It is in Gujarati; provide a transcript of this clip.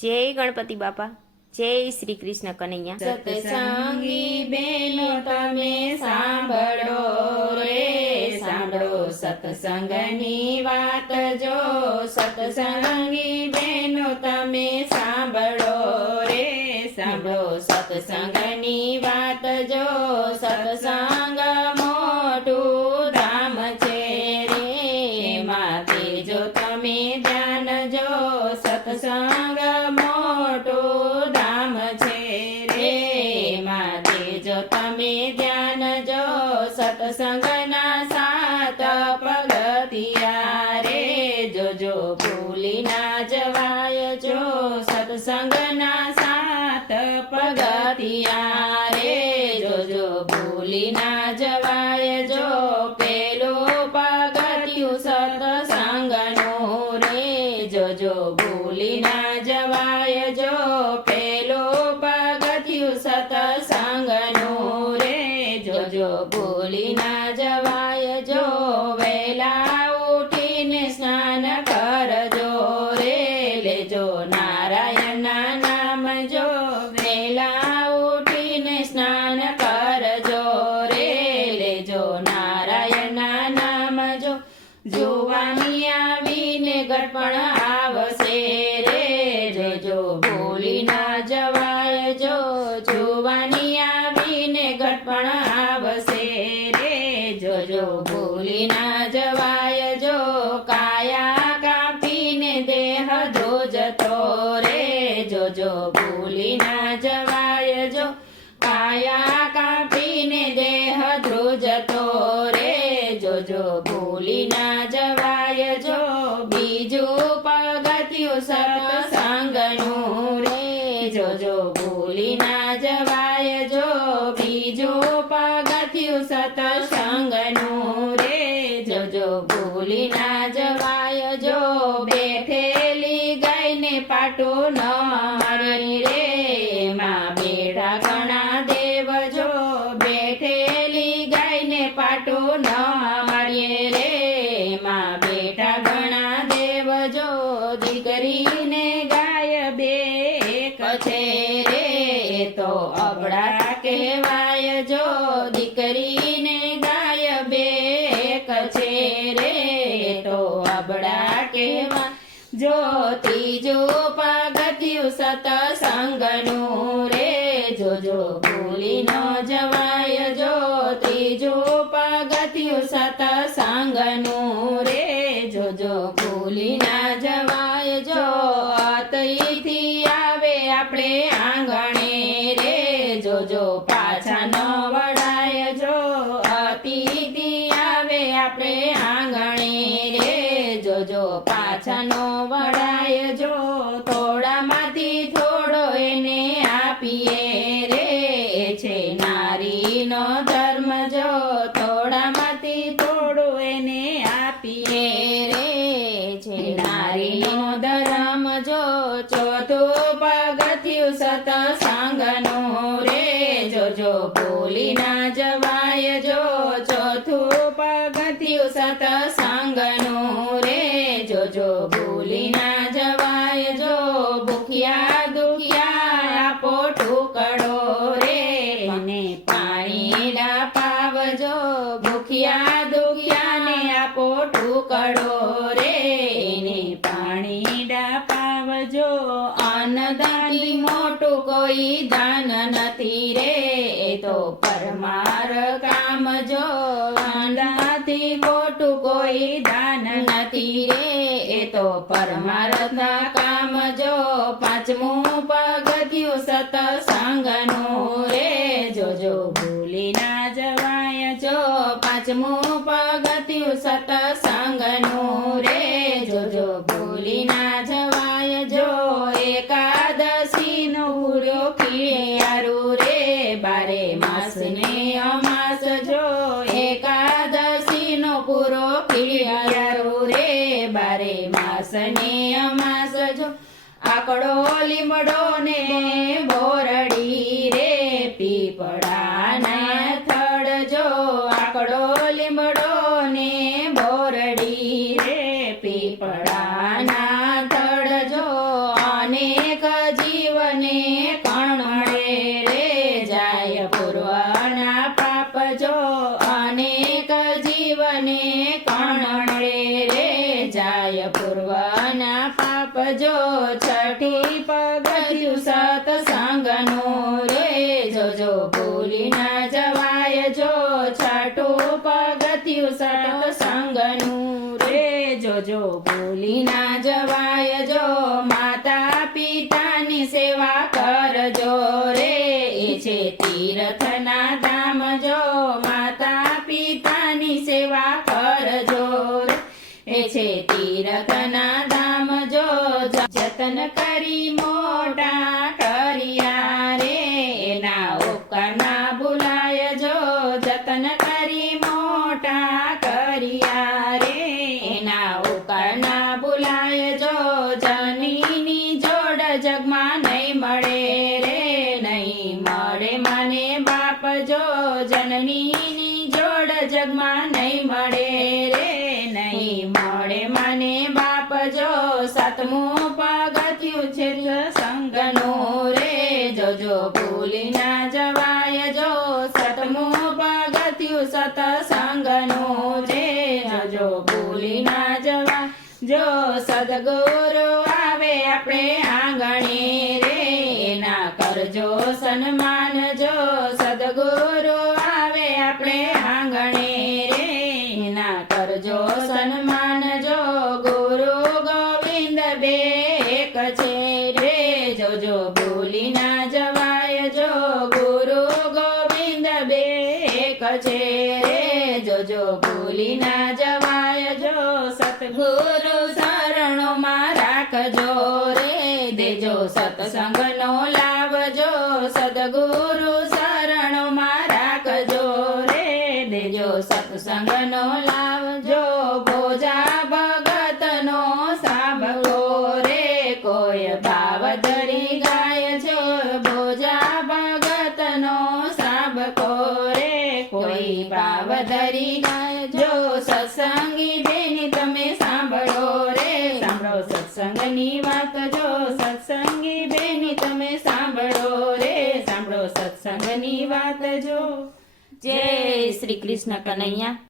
જય ગણપતિ બાપા, જય શ્રી કૃષ્ણ કનૈયા। સત્સંગી બેનો તમે સાંભળો રે, સાંભળો સત્સંગની વાત જો। સત્સંગી બેનો તમે સાંભળો રે, સાંભળો સત્સંગની વાત જો। સત્સંગ મોટું ધામ છે રે, માતે જો તમે ધ્યાન જો। સત્સંગ મોટું ધામ છે રે, માતે જો તમે ધ્યાન જો। સત્સંગના સાત પગથિયા રે, જોજો ભૂલી ના જવાય જો। સત્સંગના સાત પગથિયા રે, જોજો ભૂલી ના જવાય જો। પેલું પગથિયું સત્સંગનું રે, જોજો ભૂલી ના જવાય જો। પેલું પગથિયું સત્સંગનું રે, જોજો ભૂલી ના જવાય જો। વહેલા ઉઠીને સ્નાન કરજો રે, લેજો નારાયણના નામ જો। વહેલા ઉઠીને સ્નાન કરજો રે, લેજો નારાયણના નામ જો। જોવાની આવીને ગડપણ આવશે રે, જોજો ભૂલી ના જવાય જો। જોવાની આવીને ગડપણ આવશે રે, જોજો ભૂલી ના જવાય જો। કાયા કાપીને દેહ ધોજતો રે, જોજો ભૂલી ના જવાય જો। કાયા કાપીને દેહ ધ્રુજતો રે, જોજો ભૂલી ના જવાય જો। બીજું પગથિયું સત્સંગનું રે, જોજો ભૂલી ના જવાય જો। બીજું પગથિયું સત્સંગનું રે, જોજો ભૂલી ના જવાય જો। બેઠેલી ગાયને પાટું ન મારી રે, માં બેઠા ઘણા દેવ જો। બેઠેલી ગાયને પાટું ન મારીએ રે, માં બેઠા ઘણા દેવ જો। દીકરીને ગાય બે એક છે રે, તો અબળા કહેવાય જો। દીકરીને ગાય બે એક છે રે, તો અબળા કહેવાય જો। ત્રીજું પગથિયું સત્સંગનું રે, જોજો ભૂલી ન જવાય જો। ત્રીજું પગથિયું સત્સંગનું રે, જોજો ભૂલી ના જવાય જો। અતિથિ આવે આપણે આંગણે રે, જોજો પાછા ન વળાય જો। અતિથિ આવે આપણે આંગણે રે, જોજો પાછા ન વળાય જો। થોડામાંથી થોડો એને આપીએ રે, છે નારીનો ધર્મ જો। થોડામાંથી થોડું એને આપીએ રે, છે નારીનો ધર્મ જો। ચોથું પગથિયું સત્સંગનું રે, જોજો ભૂલી ના જવાય જો। ચોથું પગથિયું સત્સંગનું રે, જોજો ભૂલી ના જવાય જો। ભૂખ્યા દુખ્યા આપો ટુકડો રે, અને પાણી ના પાવજો। ભૂખ્યા દુખ્યાને આપો ટુકડો રે, ને પાણી ના પાવજો। અન્નદાનથી મોટું કોઈ દાન નથી રે, એ તો પરમાર કામ જો। અન્નદાનથી મોટું કોઈ દાન નથી રે, એ તો પરમાર્થના કામ જો। પાંચમું પગથિયું સત્સંગનું રે, જોજો ભૂલી ના જવાય જો। પાંચમું પગથિયું સત્સંગનું રે, જોજો ભૂલી ના જવાય જો। એકાદશીનું પૂર્યો ખીયારું રે, બારે માસ ને અમાસ જો। એકાદશીનો પૂરો ખીયારું રે, બારે માસ ને અમાસ જો। આકડો લીમડો ને બોરડી રે, પીપળાના થડ જો। આકડો લીમડો ને બોરડી રે, પીપળાના થડ જો। અનેક જીવને કણમળે રે જાય પૂર્વના પાપ જો છઠ્ઠી પગથિયું સત્સંગનું રે જોજો ભૂલી ના જવાય જો છઠ્ઠું પગથિયું સત્સંગનું રે જોજો ભૂલી ના જવાય જો માતા પિતાની સેવા કરજો રે એ છે તીર્થના ધામ જો માતા પિતાની સેવા કરજો રે એ છે તીર્થના ધામ જો જતન કરી મોટા કર્યા રે એના ઉપકાર ના ભૂલાય જો જતન કરી મોટા કર્યા રે એના ઉપકાર ના ભૂલાય જો જનીની જોડ જગમાં નહીં મળે રે નહીં મળે માને બાપ જો જનનીની જોડ જગમાં નહીં મળે રે નહીં મળે માને બાપ જો સાતમું પગથિયું છે સંગનું રે જોજો ભૂલી ના જવાય જો સાતમું પગથિયું સતસંગનું રે જોજો ભૂલી ના જવાય જો સદગુરુ આવે આપણે આંગણે રે એના કરજો સન્માન જો સદગુરુ આવે આપણે આંગણે રે એના કરજો સન્માન જો ગુરુ ગોવિંદ બે એક છે રે જોજો ભૂલી ના જવાય જો ગુરુ ગોવિંદ બે એક છે રે જોજો ભૂલી ના જવાય જો સતગુરુ શરણોમાં રાખજો રે દેજો સત્સંગનો લાવજો સદગુરુ શરણોમાં રાખજો રે દેજો સત્સંગનો લાવજો ભોજા ભગતનો સાબકો રે કોઈ ભાવ ધરી ગાય છો ભોજા ભગતનો સાબકો રે કોઈ ભાવ ધરી ગાય જો સત્સંગી બેની તમે સાંભળો રે સાંભળો સત્સંગની વાત જો સત્સંગી બેની તમે સાંભળો રે સાંભળો સત્સંગની વાત જો જય શ્રી કૃષ્ણ કનૈયા.